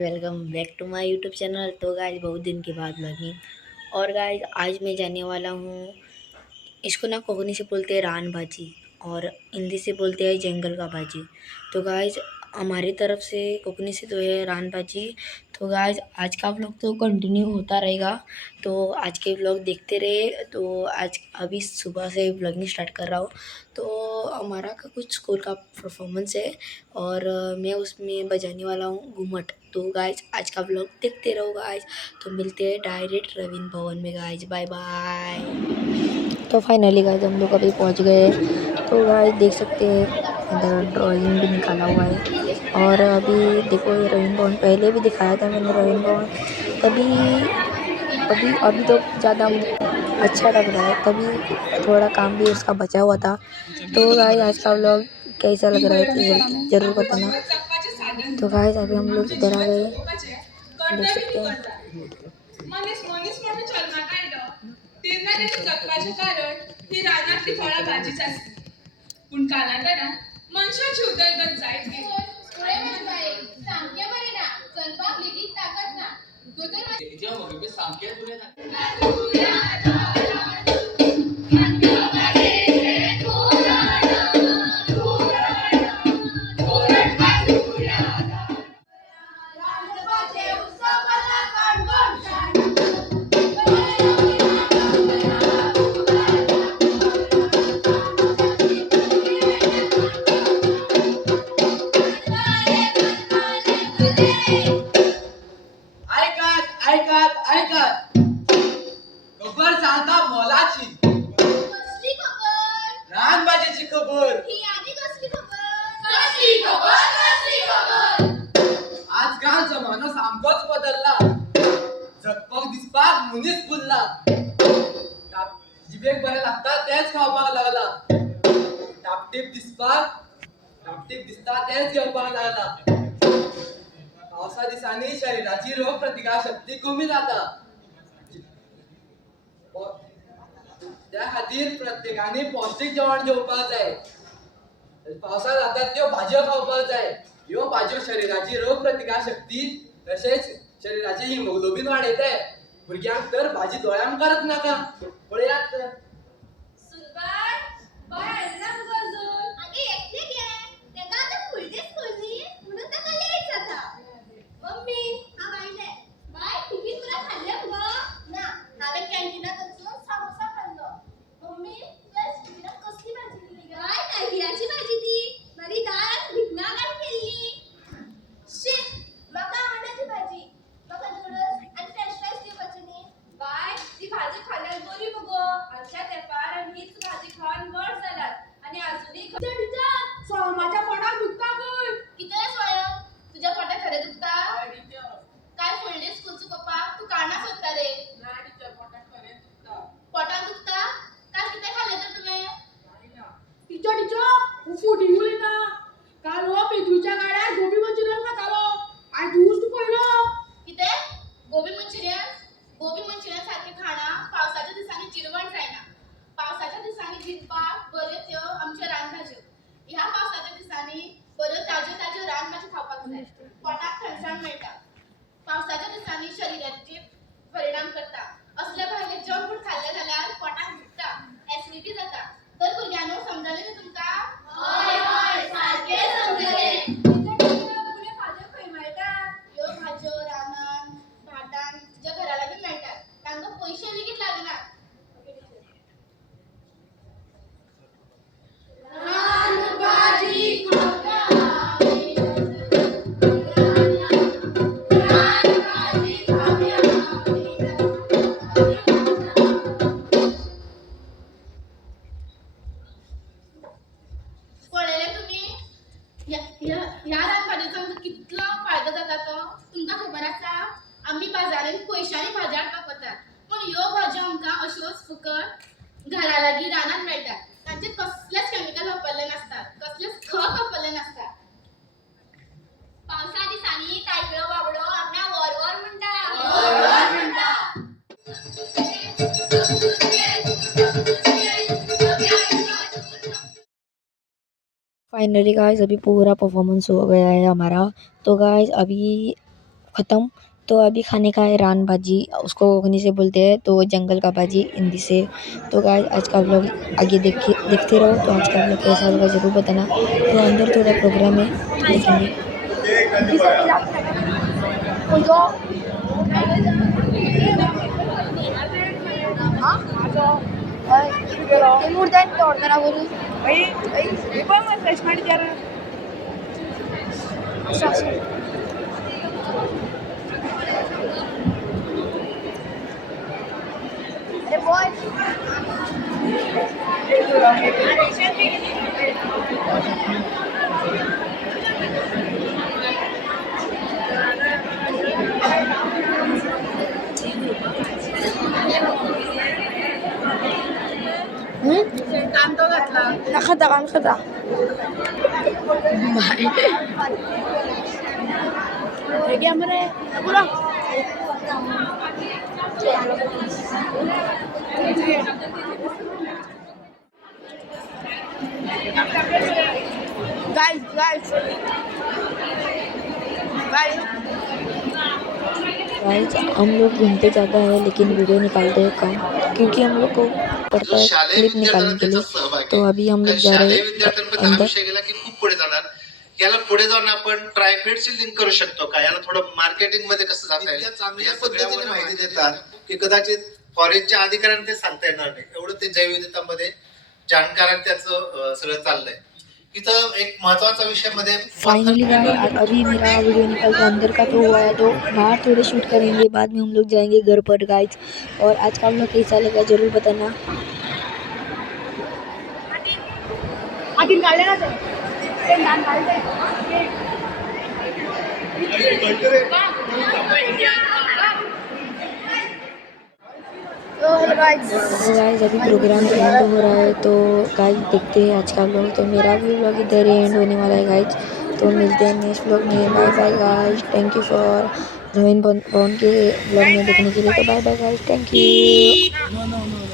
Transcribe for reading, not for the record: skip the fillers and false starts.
Welcome back to my YouTube channel. तो guys बहुत दिन के बाद ब्लॉगिंग। और गाइज आज मैं जाने वाला हूँ, इसको ना कोकनी से बोलते हैं रान भाजी और हिंदी से बोलते हैं जंगल का भाजी। तो गाइज हमारी तरफ से कोकनी से तो है रान भाजी। तो गाइज आज का व्लॉग तो कंटिन्यू होता रहेगा, तो आज के व्लॉग देखते रहे। तो आज अभी सुबह से व्लॉगिंग स्टार्ट कर रहा हूँ। तो हमारा का कुछ स्कूल का परफॉर्मेंस है और मैं उसमें बजाने वाला हूँ घूमट। तो गाइज आज का व्लॉग देखते रहो गाइज। तो मिलते हैं डायरेक्ट रवीन भवन में गाइज। Bye bye. तो फाइनली गाइज हम लोग अभी पहुंच गए। तो गाइज देख सकते हैं इधर ड्राइंग भी निकाला हुआ है। और अभी देखो ये रवीन भवन पहले भी दिखाया था मैंने रवीन भवन, तभी अभी अभी तो ज़्यादा अच्छा लग रहा है, तभी थोड़ा काम भी उसका बचा हुआ था। तो गाइज आज का व्लॉग कैसा लग रहा है तो ज़रूर बताना। तो गाइज अभी हम लोग इधर आ गए, देख सकते हैं। मनीस मनीस म्हणून चलना काढलं तीर्णाचे जगपाचे कारण ही रानातली फळा भाजीच असते पण कालांतरान मनशाची उदरगत जायत पुढे म्हणताय सांख्य बरे ना स्वयंपाक लिखित ताकद ना दोतर सांख्य पुढे ऐकत ऐकत ऐकत खबर सांगता मोलाची कसली खबर रानबाजीची खबर। ही आधी कसली खबर आजकाल जमानो सामकोच बदलला, झटपक दिसपाक मुनीस फुलला, जिबेक बरें लागता तेच खावपाक लागला, टापटीप दिसता तेच घेवपाक लागला। पावसा दिसांनी शरीराची रोग प्रतिकार शक्ती कमी जाता, त्या खातीर प्रत्येकाने पौष्टिक जेवण जेवपाक जाय। पावसात जातात त्यो भाज्यो खावपाक जाय। ह्यो भाज्यो शरीराची रोग प्रतिकार शक्ती तसेच शरीराचे हिमोग्लोबिन वाडयता। भुरग्यांक तर भाजी दोळ्यान करत नाका, पळयात तर। सुनबाई बाय ना गजून आगे एकटे घे तेका आता फुलतेच खोलली म्हणून तेका लेट जाता। मम्मी हा बाईले बाय टिफिन तुला खाल्ले गो ना हावे कॅन्टीनात वचून समोसा खाल्लो। मम्मी तुला टिफिनात कसली भाजी दिली ग काय नागियाची भाजी दी बरी डाळ भिकना काय केली शे मका आवडची भाजी मका नूडल्स आणि फ्रेंच फ्राईज दी वचनी बाय ती भाजी खाल्ल्यार बरी मगो आजच्या तेंपार आमी हीच भाजी खावन बळ जालात आणि अजूनही टीचर सोमाच्या पोटाक दुखता गय कितें स्वयं तुझ्या पोटाक खरें दुखता काय फुडली स्कूलचो पप्पा तू काना सोदता रे पोटाक दुखता काल कितें खाल्लें तर तुवें टीचर फुटी उलयता काल हो पेद्रूच्या गाड्यार गोबी मंचुरियन खातालो आय दूस तू पळयलो कितें गोबी मंचुरियन सारखे खाणा पावसाच्या दिसांनी जिरवण जायना। पावसाच्या दिसांनी जिरपाक बऱ्यो त्यो आमच्यो रानभाज्यो। ह्या पावसाच्या दिसांनी बऱ्यो ताज्यो रानभाज्यो खावपाक जाय, पोटाक थंडसाण मेळटा। पावसाच्या दिसांनी शरीराचेर परिणाम करता। असले भायले जंक फूड खाल्ले जाल्यार पोटाक दुखता, एसिडिटी जाता। तर भुरग्यांनो समजले न्ही तुमका? होय सारखे समजले। तुले भाज्यो खंय मेळटात ह्यो भाज्यो रानान भाटान तुझ्या घरा लागीं मेळटात, तांकां पयशे लेगीत लागनात। रानभाजी पळयले तुम्ही ह्या रानभाज्याचो आमकां कितलो फायदो जाता तो तुमकां खबर आसा? आमी बाजारांत पयशांनी भाजी हाडपाक वतात, पूण ह्यो भाज्यो आमकां अश्योच फुकट घरा लागीं रानांत मेळटात। तांचेर कसलेच केमिकल वापरले नासतात, कसलेच खत वापरले नासतात। पावसा दिसांनी तायकिळो बाबडो आपणा वर म्हणटा। फाइनली गाइस अभी पूरा परफॉर्मेंस हो गया है हमारा। तो गाइस अभी ख़त्म। तो अभी खाने का है रान भाजी, उसको कोकणी से बोलते हैं, तो जंगल का भाजी हिंदी से। तो गाइस आज का व्लॉग आगे देखते रहो। तो आज का व्लॉग कैसा लगा ज़रूर बताना। तो अंदर थोड़ा प्रोग्राम है, देखेंगे। खाता गाइस हम लोग घूमते ज़्यादा है लेकिन वीडियो निकालते हैं कम, क्योंकि हम लोग को पड़ता है क्लिप निकालने के लिए। तो अभी हम लोग जा रहे शालेय हैं विद्यार्थ्यांपर्यंत हा अंदर। विषय गेला की खूप पुढे जाणार. याला पुढे जाऊन आपण ट्रायफेडची लिंक करू शकतो का, याला थोडं मार्केटिंग मध्ये कसं जाता येईल चांगल्या पद्धतीने माहिती देतात की कदाचित फॉरेस्टच्या अधिकाऱ्यांना ते सांगता येणार नाही, एवढं ते जैवविविधतामध्ये जाणकार आणि त्याचं सगळं चाललंय. इथं एक महत्वाचा विषय मध्ये फाइनली अभी मेरा वीडियो निकल के अंदर का तो हुआ है, तो बाहर थोड़े शूट करेंगे, बाद में हम लोग जाएंगे घर पर गाइस। और आज का व्लॉग कैसा लगा ज़रूर बताना। तो गाइस अभी प्रोग्राम एंड हो रहा है, तो गाइस देखते हैं आज का व्लॉग। तो मेरा भी व्लॉग इधर ही एंड होने वाला है गाइस। तो मिलते हैं नेक्स्ट व्लॉग में। Bye bye guys, thank you for join बॉन के व्लॉग में देखने के लिए। तो bye bye guys, thank you.